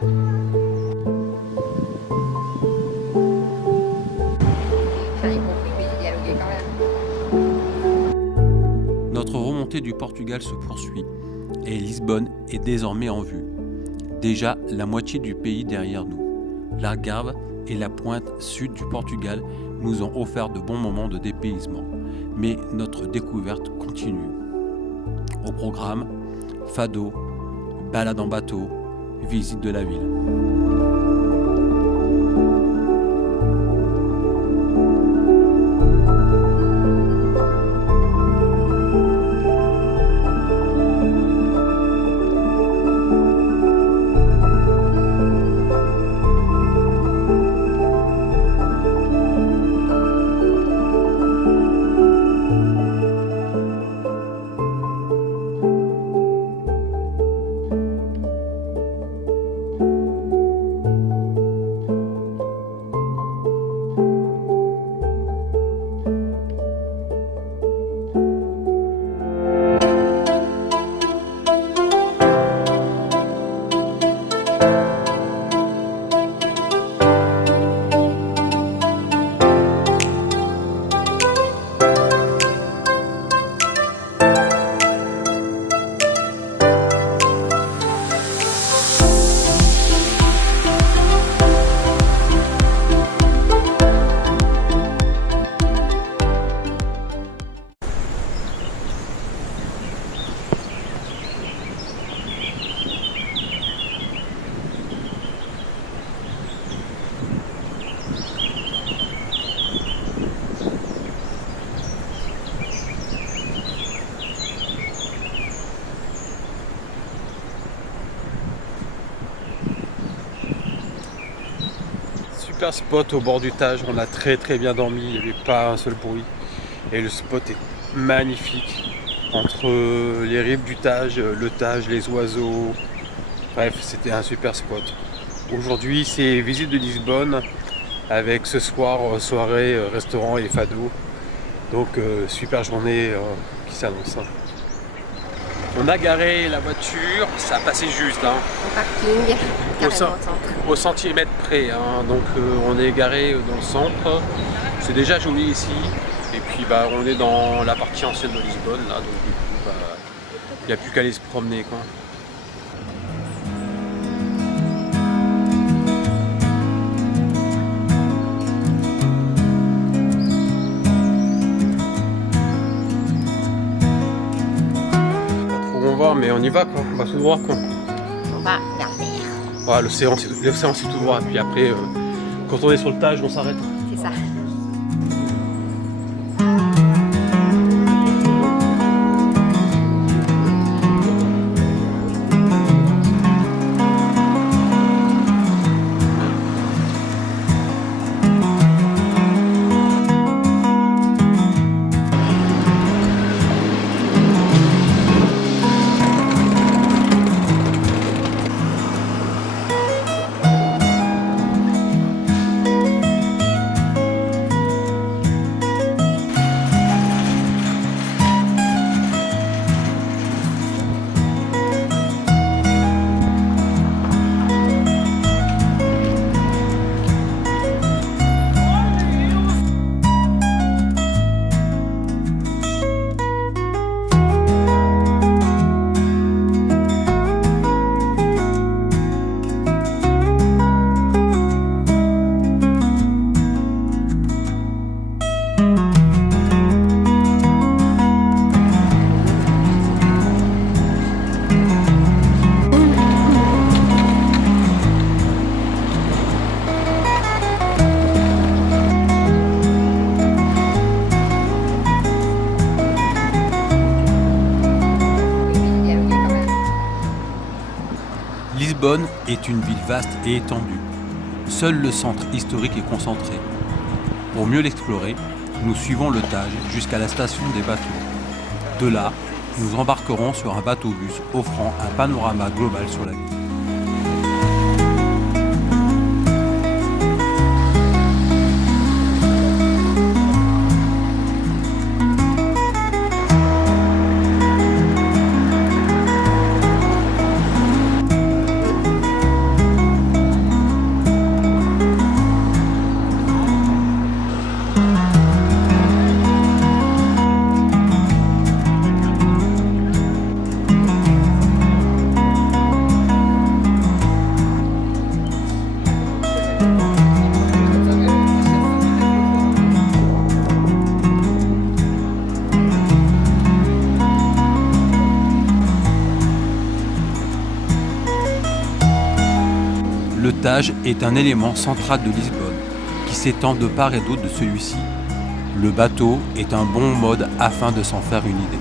J'avais compris, mais j'ai dialogué quand même. Notre remontée du Portugal se poursuit et Lisbonne est désormais en vue. Déjà la moitié du pays derrière nous. L'Algarve et la pointe sud du Portugal nous ont offert de bons moments de dépaysement. Mais notre découverte continue. Au programme, fado, balade en bateau, visite de la ville. Super spot au bord du Tage, on a très bien dormi, il n'y avait pas un seul bruit et le spot est magnifique entre les rives du Tage, le Tage, les oiseaux, bref c'était un super spot. Aujourd'hui c'est visite de Lisbonne avec ce soir soirée, restaurant et fado, donc super journée qui s'annonce. On a garé la voiture, ça a passé juste, hein. Au parking, carrément au centre. Au centimètre près, hein. Donc on est garé dans le centre, c'est déjà joli ici, et puis on est dans la partie ancienne de Lisbonne, là, donc du coup il n'y a plus qu'à aller se promener, quoi. Mais on y va quoi, on va tout droit quoi. On va vers mer. Ouais, l'océan c'est tout droit, puis après quand on est sur le Tage on s'arrête. C'est ça. Lisbonne est une ville vaste et étendue. Seul le centre historique est concentré. Pour mieux l'explorer, nous suivons le Tage jusqu'à la station des bateaux. De là, nous embarquerons sur un bateau-bus offrant un panorama global sur la ville. Le Tage est un élément central de Lisbonne, qui s'étend de part et d'autre de celui-ci. Le bateau est un bon mode afin de s'en faire une idée.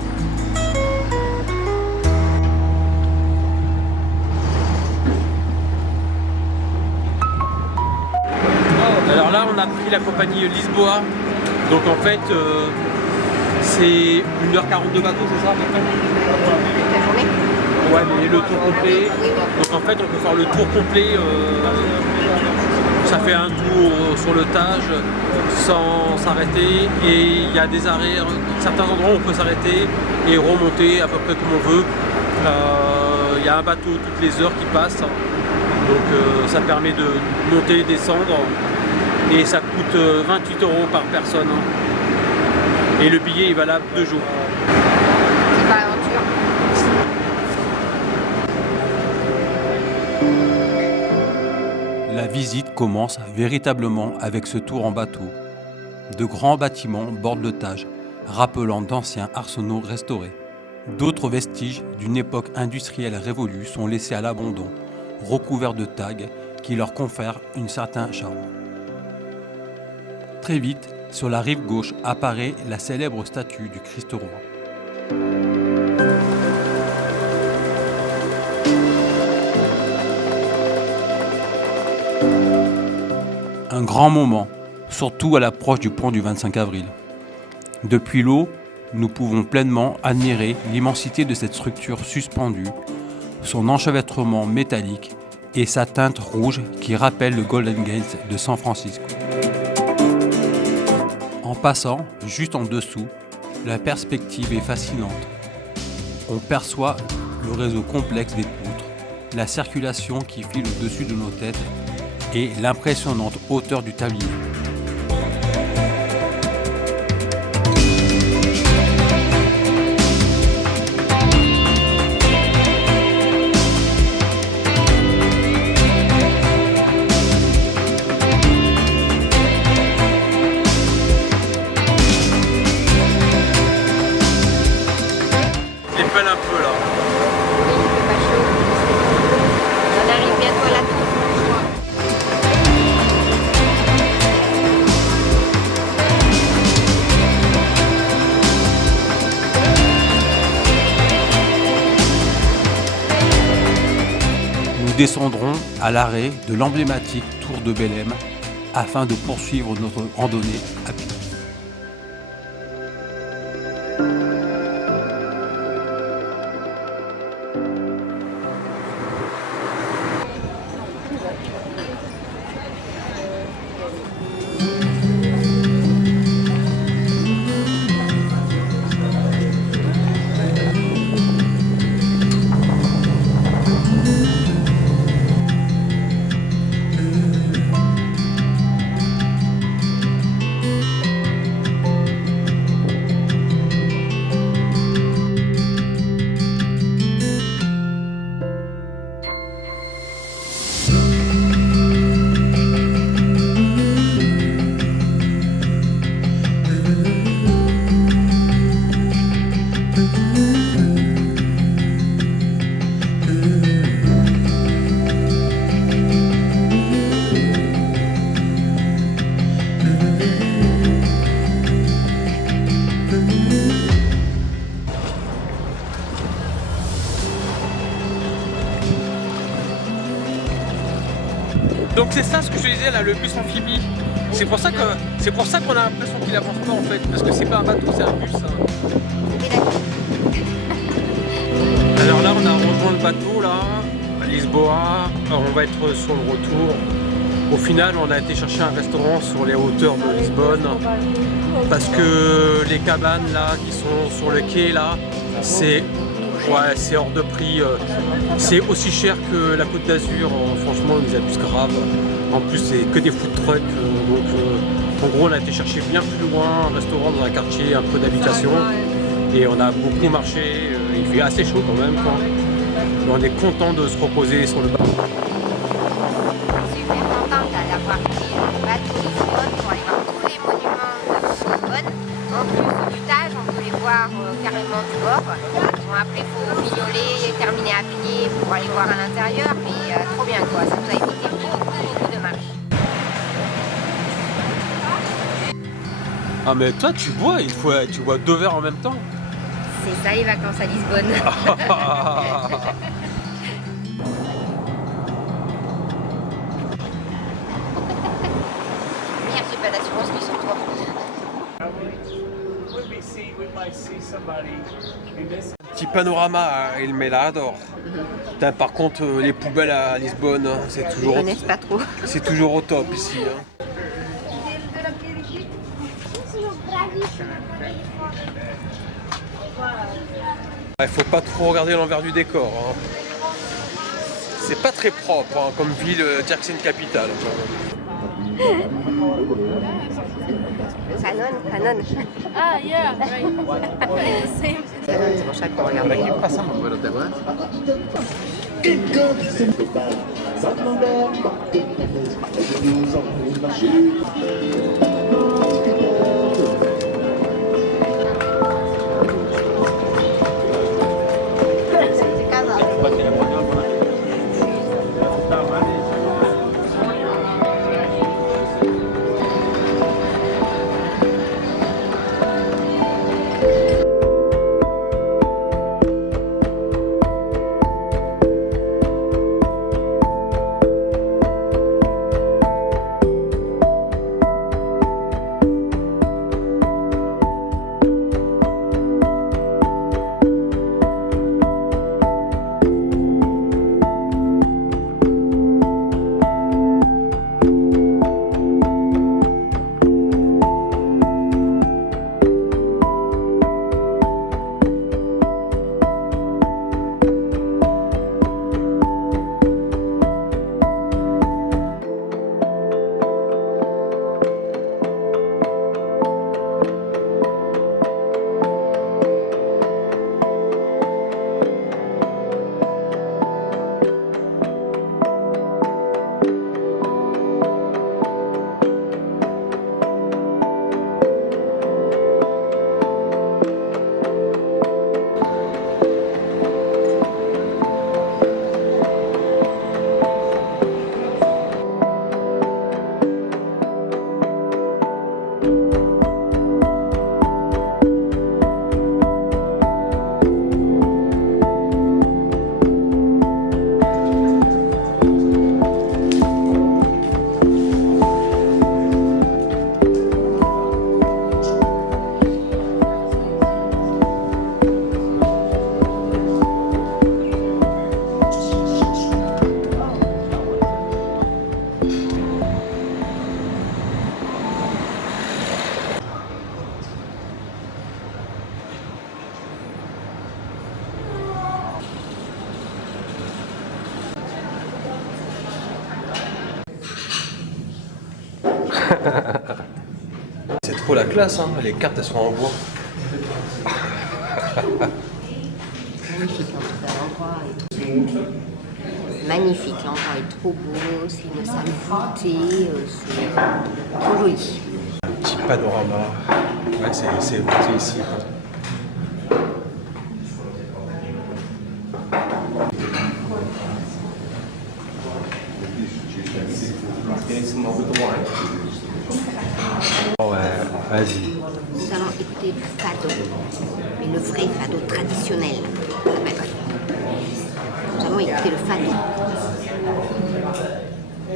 Alors là, on a pris la compagnie Lisboa. Donc en fait, c'est 1h40 de bateau, c'est ça à peu près? La journée. Ouais, mais le tour complet. Donc en fait, on peut faire le tour complet. Ça fait un tour sur le Tage sans s'arrêter. Et il y a des arrêts, certains endroits où on peut s'arrêter et remonter à peu près comme on veut. Il y a un bateau toutes les heures qui passe. Donc ça permet de monter, descendre. Et ça coûte 28 € par personne. Et le billet est valable 2 jours. C'est pas aventure. La visite commence véritablement avec ce tour en bateau. De grands bâtiments bordent le Tage, rappelant d'anciens arsenaux restaurés. D'autres vestiges d'une époque industrielle révolue sont laissés à l'abandon, recouverts de tags qui leur confèrent un certain charme. Très vite, sur la rive gauche apparaît la célèbre statue du Christ roi. Un grand moment, surtout à l'approche du pont du 25 avril. Depuis l'eau, nous pouvons pleinement admirer l'immensité de cette structure suspendue, son enchevêtrement métallique et sa teinte rouge qui rappelle le Golden Gate de San Francisco. En passant juste en dessous, la perspective est fascinante. On perçoit le réseau complexe des poutres, la circulation qui file au-dessus de nos têtes et l'impressionnante hauteur du tablier. Je les pèle un peu là. Oui, il fait pas chaud. On arrive bientôt à la tour. Nous descendrons à l'arrêt de l'emblématique tour de Belém afin de poursuivre notre randonnée à pied. Donc c'est ça ce que je disais là, le bus amphibie. C'est pour ça qu'on a l'impression qu'il avance pas en fait, parce que c'est pas un bateau, c'est un bus. Alors là on a rejoint le bateau là, à Lisboa. Alors, on va être sur le retour. Au final on a été chercher un restaurant sur les hauteurs de Lisbonne. Parce que les cabanes là qui sont sur le quai là, c'est hors de prix. C'est aussi cher que la Côte d'Azur. Franchement, ils abusent grave. En plus, c'est que des food trucks. En gros, on a été chercher bien plus loin, un restaurant dans un quartier, un peu d'habitation. Et on a beaucoup marché. Il fait assez chaud quand même, quoi. Mais on est content de se reposer sur le bateau. Super contente d'avoir pris le bateau Lisbonne pour aller voir tous les monuments de Lisbonne. En plus du Tage, on peut les voir carrément du bord. Bon, après, il faut mignoler, terminer à pied pour aller voir à l'intérieur, mais trop bien quoi, ça nous a évité beaucoup de marches. Ah mais toi tu bois, tu bois 2 verres en même temps. C'est ça les vacances à Lisbonne. Merde, j'ai pas d'assurance qui sur toi. Petit panorama à El Melado. Putain, par contre, les poubelles à Lisbonne, c'est Je toujours, connais pas trop. c'est toujours au top ici. Hein. Il faut pas trop regarder l'envers du décor. Hein. C'est pas très propre hein, comme ville, Jackson Capital. Canon. Ah, yeah, right. It's the same. Canon, c'est pour ça qu'on regarde. C'est trop la classe, hein. Les cartes elles sont en bois. Magnifique en tout cas, l'endroit est trop... Magnifique, l'endroit est trop beau, c'est une salle flottée, c'est trop joli. Un petit panorama. Ouais, c'est ici. Ouais, vas-y. Nous allons écouter le fado, mais le vrai fado traditionnel. Nous allons écouter le fado.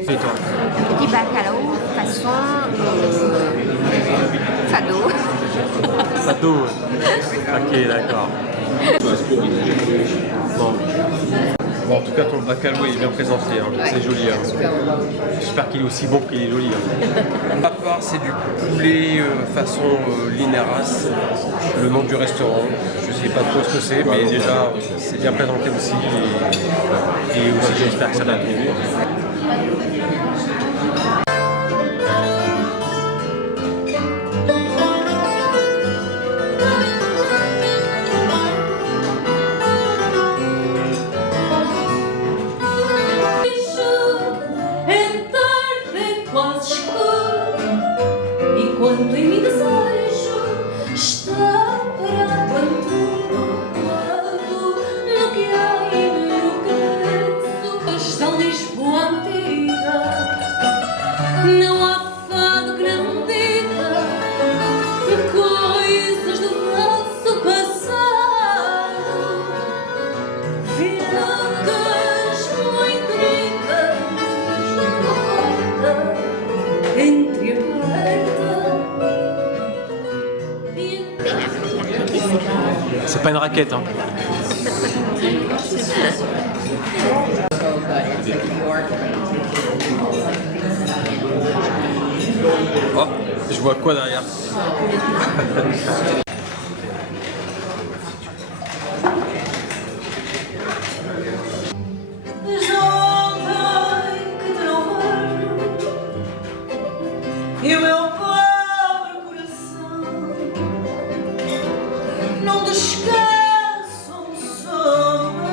Et toi? Un petit bacalao façon fado. Fado. Ok, d'accord. Bon, en tout cas, ton bacalao est bien présenté, hein. Ouais, c'est joli. Hein. super bon. J'espère qu'il est aussi bon qu'il est joli. Hein. À part, c'est du poulet façon Linaras, le nom du restaurant. Je sais pas trop ce que c'est, mais déjà, c'est bien présenté aussi. Et aussi, j'espère que ça va plaire. Quando em mim desejo está para abandono. C'est pas une raquette, hein. Oh, je vois quoi derrière? E o meu pobre coração não descansa um sono.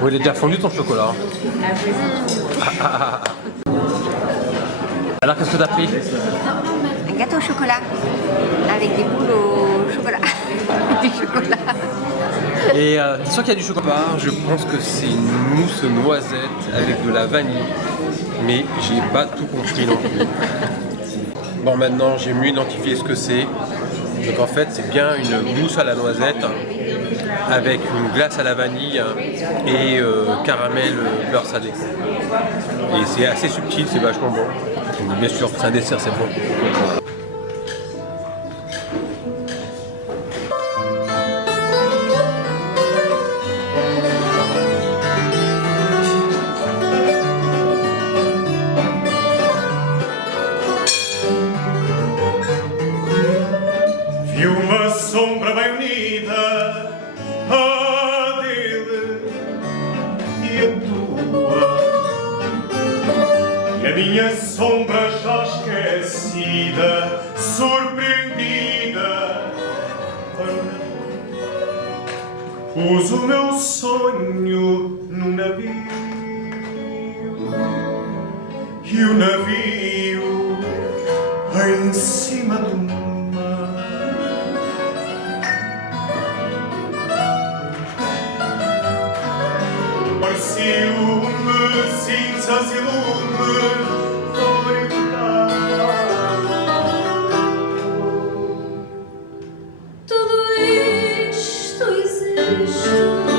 Bon, il est déjà fondu ton chocolat. Alors qu'est-ce que t'as pris? Un gâteau au chocolat avec des boules au chocolat. Du chocolat. Et t'es sûr qu'il y a du chocolat? Je pense que c'est une mousse noisette avec de la vanille. Mais j'ai pas tout compris non plus. Bon, maintenant j'ai mieux identifié ce que c'est. Donc en fait c'est bien une mousse à la noisette avec une glace à la vanille et caramel beurre salé. Et c'est assez subtil, c'est vachement bon. Mais bien sûr, c'est un dessert, c'est bon. Vi uma sombra bem unida, a dele e a tua, e a minha sombra já esquecida, surpreendida. Pus o meu sonho num navio, e o navio em cima do mar. Pareciam-me cinzas e lume, foi Tudo isto existe.